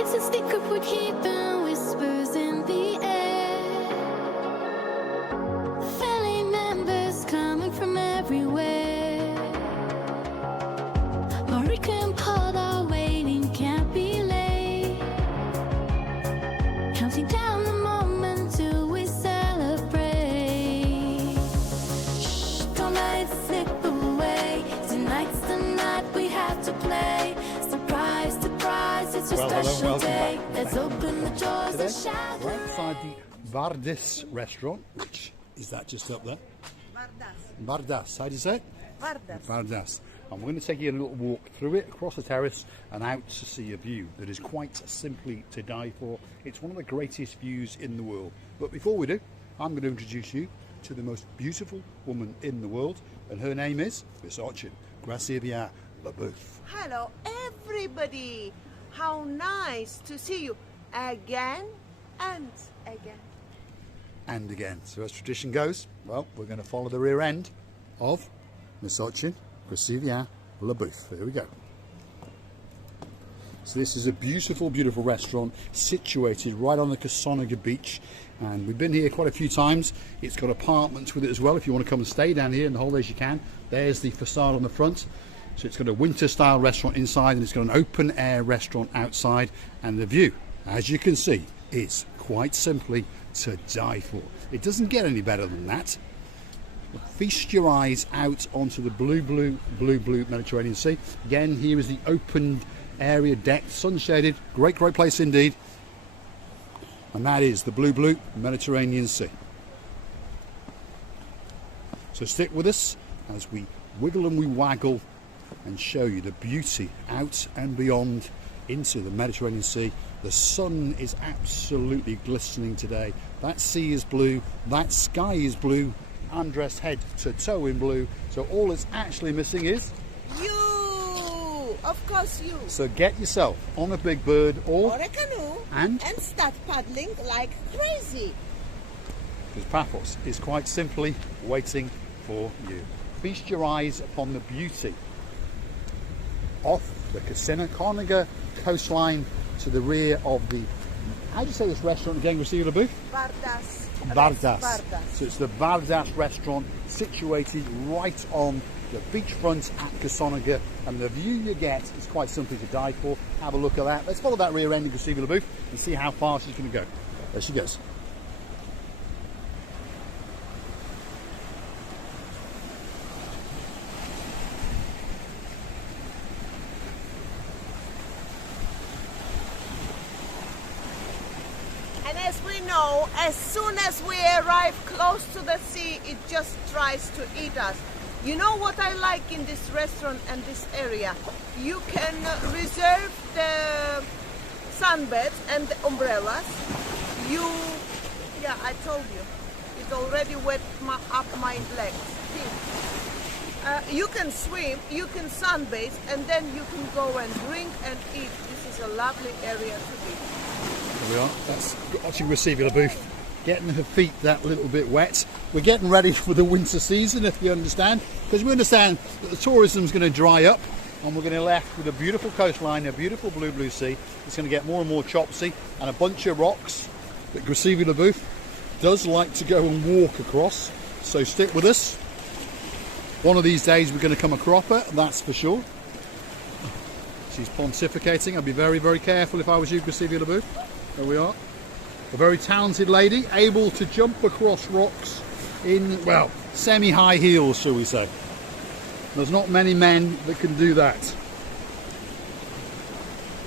It's a secret we're keeping, whispers in the air. Family members coming from everywhere. Marika and Paul are waiting, can't be late. Counting down the moment till we celebrate. Shh, don't let it slip away. Tonight's the night we have to play. Surprise, surprise, it's a special day. Let's open the doors and shout. We're outside the Vardas restaurant, which is that just up there? Vardas. How do you say it? Vardas. Vardas. And we're going to take you a little walk through it, across the terrace and out to see a view that is quite simply to die for. It's one of the greatest views in the world. But before we do, I'm going to introduce you to the most beautiful woman in the world, and her name is Kissonerga. Gracias, la bouffe. Hello, everybody. How nice to see you again and again. And again. So as tradition goes, well, we're going to follow the rear end of Kissonerga. Gracias, la bouffe. Here we go. So this is a beautiful, beautiful restaurant situated right on the Kissonerga beach, and we've been here quite a few times. It's got apartments with it as well. If you want to come and stay down here in the holidays, you can. There's the facade on the front. So it's got a winter style restaurant inside, and it's got an open air restaurant outside, and the view, as you can see, is quite simply to die for. It doesn't get any better than that. Feast your eyes out onto the blue Mediterranean Sea. Again, here is the open area deck, sun shaded, great place indeed. And that is the blue Mediterranean Sea. So stick with us as we wiggle and we waggle and show you the beauty out and beyond into the Mediterranean Sea. The sun is absolutely glistening today. That sea is blue, that sky is blue. I'm dressed head to toe in blue, so all that's actually missing is You! Of course you. so get yourself on a big bird Or a canoe and start paddling like crazy. because Paphos is quite simply waiting for you. Feast your eyes upon the beauty off the Kissonerga coastline to the rear of the, how do you say this restaurant again, Gracias, la bouffe? Vardas. Vardas. Vardas. So it's the Vardas restaurant situated right on the beachfront at Kissonerga, and the view you get is quite simply to die for. Have a look at that. Let's follow that rear end of Gracias, la bouffe and see how far she's going to go. There she goes. And as we know, as soon as we arrive close to the sea, it just tries to eat us. You know what I like in this restaurant and this area? You can reserve the sunbeds and the umbrellas. Yeah, I told you, it already wet up my legs. See? You can swim, you can sunbathe, and then you can go and drink and eat. This is a lovely area to be. There we are. That's watching Gracias, la bouffe getting her feet that little bit wet. We're getting ready for the winter season, if you understand, because we understand that the tourism's going to dry up and we're going to be left with a beautiful coastline, a beautiful blue sea. It's going to get more and more chopsy and a bunch of rocks that Gracias, la bouffe does like to go and walk across. So stick with us. One of these days we're going to come across her, that's for sure. She's pontificating. I'd be very, very careful if I was you, Gracias, la bouffe. There we are. A very talented lady, able to jump across rocks in, well, semi-high heels, shall we say. There's not many men that can do that.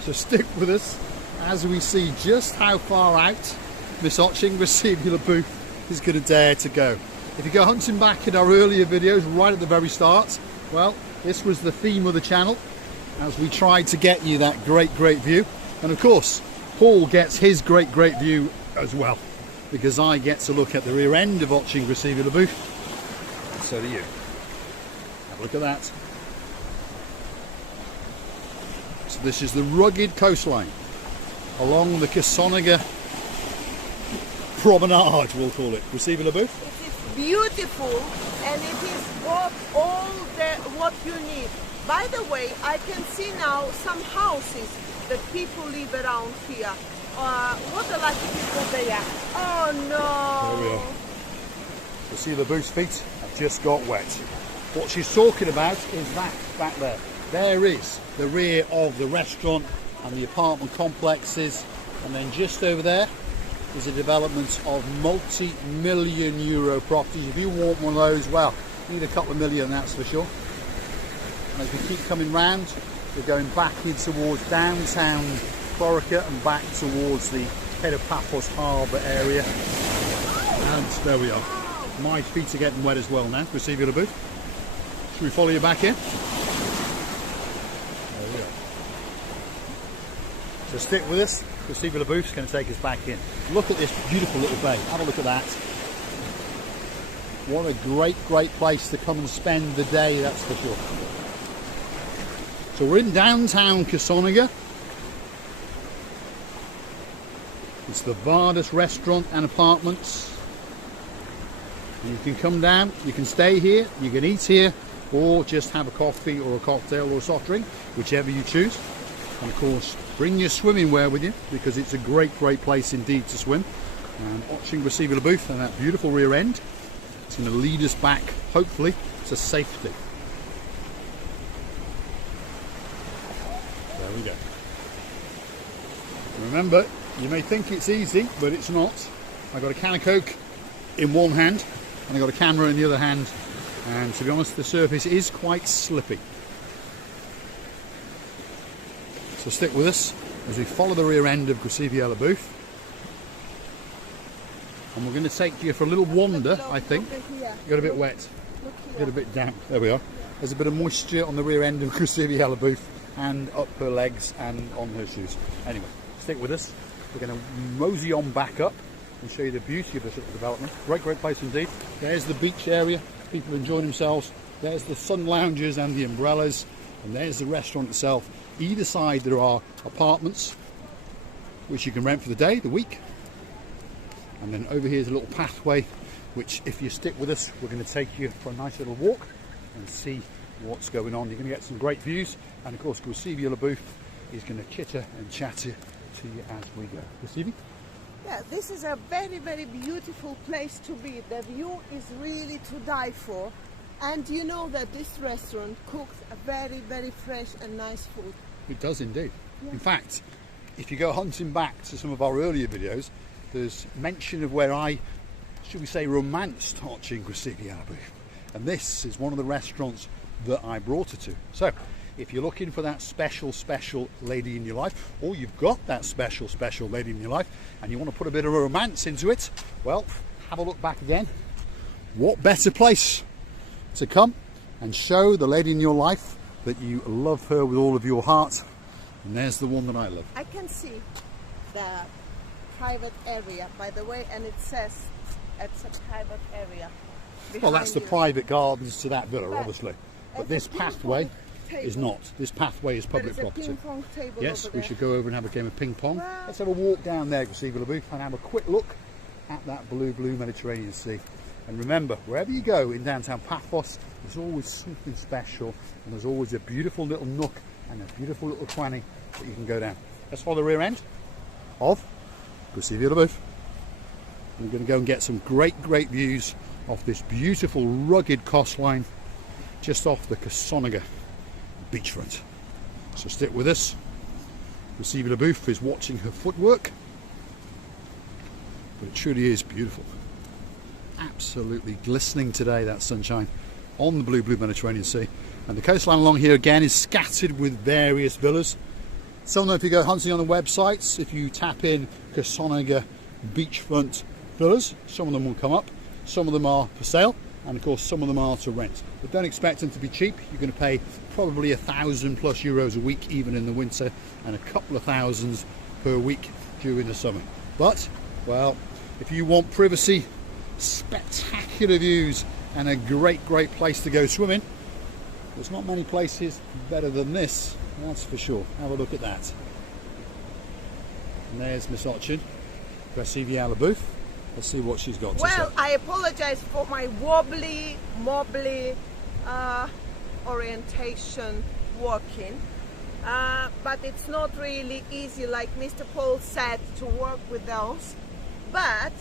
So stick with us as we see just how far out Miss Oching, Gracias, la bouffe is going to dare to go. If you go hunting back in our earlier videos, right at the very start, well, this was the theme of the channel as we tried to get you that great view. And of course, Paul gets his great view as well, because I get to look at the rear end of watching Gracias, la bouffe. So do you. Have a look at that. So this is the rugged coastline along the Kissonerga promenade, we'll call it. Gracias, la bouffe. It is beautiful, and it is got all what you need. By the way, I can see now some houses that people live around here. What a lucky people they are. Oh no! There we are. You see the booth's feet have just got wet. What she's talking about is that back there. There is the rear of the restaurant and the apartment complexes, and then just over there is a development of multi-million euro properties. If you want one of those, well, you need a couple of million, that's for sure. And as we keep coming round, we're going back in towards downtown Florica and back towards the head of Paphos harbour area. And there we are. My feet are getting wet as well now. Receive your booth. Should we follow you back in? There we are. So stick with us. Receive your booth is going to take us back in. Look at this beautiful little bay. Have a look at that. What a great, great place to come and spend the day, that's for sure. So we're in downtown Kissonerga. It's the Vardas restaurant and apartments. And you can come down, you can stay here, you can eat here, or just have a coffee or a cocktail or a soft drink, whichever you choose. And of course, bring your swimming wear with you, because it's a great, great place indeed to swim. And watching Receive the Booth and that beautiful rear end, it's going to lead us back, hopefully, to safety. There we go. Remember, you may think it's easy, but it's not. I've got a can of Coke in one hand, and I've got a camera in the other hand, and to be honest, the surface is quite slippy. So stick with us as we follow the rear end of Grasiviela Booth, and we're going to take you for a little wander. I think got a bit wet, got a bit damp. There we are. There's a bit of moisture on the rear end of Grasiviela Booth and up her legs and on her shoes. Anyway, stick with us. We're going to mosey on back up and show you the beauty of this little development. Great, great place indeed. There's the beach area, people enjoying themselves. There's the sun lounges and the umbrellas, and there's the restaurant itself. Either side there are apartments which you can rent for the day, the week. And then over here is a little pathway which, if you stick with us, we're going to take you for a nice little walk and see what's going on. You're going to get some great views, and of course Grasiviela Booth is going to chitter and chatter to you as we go. Grasivi? Yeah, this is a very, very beautiful place to be. The view is really to die for. And you know that this restaurant cooks a very, very fresh and nice food. It does indeed. Yeah. In fact, if you go hunting back to some of our earlier videos, there's mention of where I, should we say, romanced watching Grasiviela Booth. And this is one of the restaurants that I brought her to. So, if you're looking for that special, special lady in your life, or you've got that special, special lady in your life, and you want to put a bit of romance into it, well, have a look back again. What better place to come and show the lady in your life that you love her with all of your heart? And there's the one that I love. I can see the private area, by the way, and it says it's a private area. Well, that's the you. private gardens to that villa, But obviously. But there's this a pathway table. is not. This pathway is public There is a property. ping pong table Yes, over we there. should go over and have a game of ping pong. Wow. Let's have a walk down there, Grasiviela Booth, and have a quick look at that blue, blue Mediterranean Sea. And remember, wherever you go in downtown Paphos, there's always something special, and there's always a beautiful little nook and a beautiful little cranny that you can go down. Let's follow the rear end of Grasiviela Booth. We're going to go and get some great, great views of this beautiful, rugged coastline just off the Kissonerga beachfront. So stick with us. Grasiviela Booth is watching her footwork, but it truly is beautiful. Absolutely glistening today, that sunshine on the blue, blue Mediterranean Sea. And the coastline along here again is scattered with various villas. Some of them, if you go hunting on the websites, if you tap in Kissonerga beachfront villas, some of them will come up. Some of them are for sale, and of course some of them are to rent. But don't expect them to be cheap. You're going to pay probably €1,000+ a week, even in the winter, and a couple of thousands per week during the summer. But, well, if you want privacy, spectacular views, and a great, great place to go swimming, there's not many places better than this, that's for sure. Have a look at that. And there's Miss Ochin, Grasiviela Booth. Let's see what she's got to say. Well, I apologize for my wobbly, mobbly orientation walking. but it's not really easy, like Mr. Paul said, to work with those. But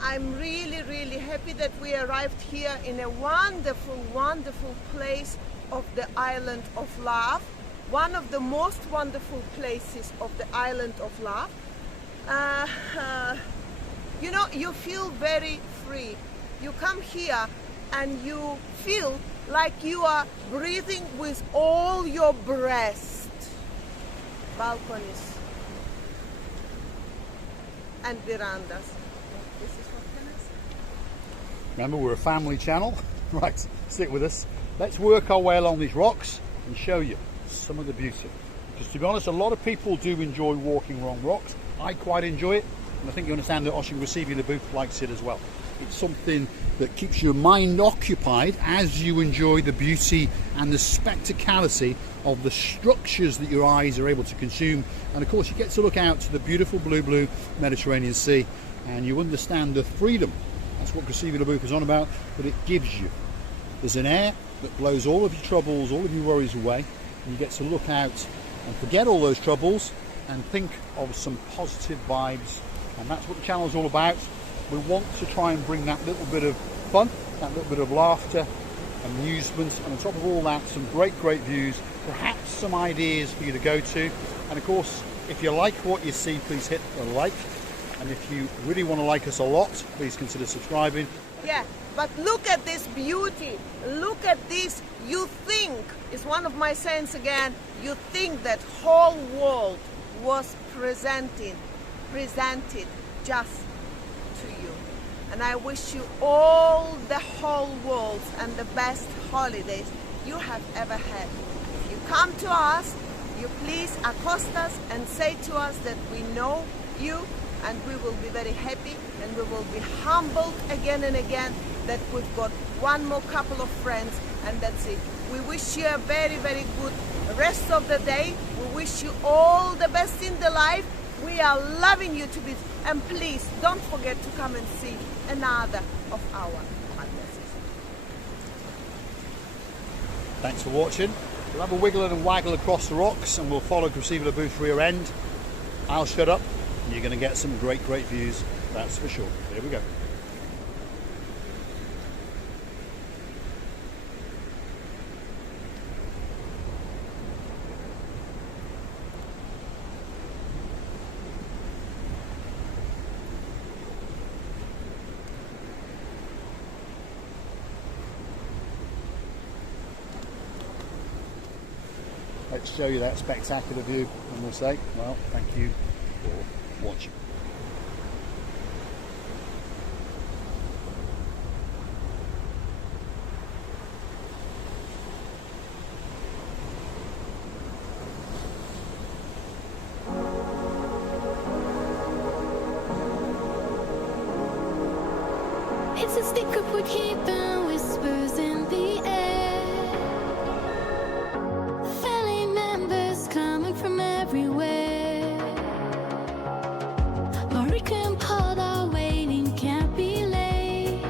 I'm really, really happy that we arrived here in a wonderful, wonderful place of the island of love. One of the most wonderful places of the island of love. You know, you feel very free. You come here and you feel like you are breathing with all your breast. Balconies and verandas. This is what can I say? Remember, we're a family channel. Right, stick with us. Let's work our way along these rocks and show you some of the beauty. Because to be honest, a lot of people do enjoy walking along rocks. I quite enjoy it, and I think you understand that Ocean Receiving the Booth likes it as well. It's something that keeps your mind occupied as you enjoy the beauty and the spectacality of the structures that your eyes are able to consume. And of course, you get to look out to the beautiful blue Mediterranean Sea, and you understand the freedom. That's what Receiving the Booth is on about, but it gives you. There's an air that blows all of your troubles, all of your worries away, and you get to look out and forget all those troubles and think of some positive vibes. And that's what the channel is all about. We want to try and bring that little bit of fun, that little bit of laughter, amusement, and on top of all that, some great views, perhaps some ideas for you to go to. And of course, if you like what you see, please hit the like. And if you really want to like us a lot, please consider subscribing. Yeah, but look at this beauty. Look at this. You think, it's one of my sayings again, you think that whole world was presented just to you. And I wish you all the whole world and the best holidays you have ever had. If you come to us, you please accost us and say to us that we know you, and we will be very happy, and we will be humbled again and again that we've got one more couple of friends, and that's it. We wish you a very good rest of the day. We wish you all the best in the life. We are loving you to bits, and please don't forget to come and see another of our madrasas. Thanks for watching. We'll have a wiggle and waggle across the rocks, and we'll follow Receiving the Booth rear end. I'll shut up. You're going to get some great views, that's for sure. Here we go. Let's show you that spectacular view, and we'll say, well, thank you for watching. It's a secret we're keeping, whispers in the air. Family members coming from everywhere. Marika and Paul are waiting, can't be late.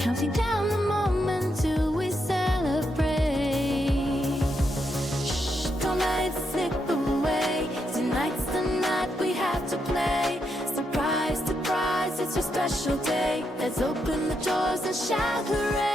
Counting down the moment till we celebrate. Shh, don't let it slip away. Tonight's the night we have to play. Surprise, surprise, it's a special day. Let's open the doors and shout hooray.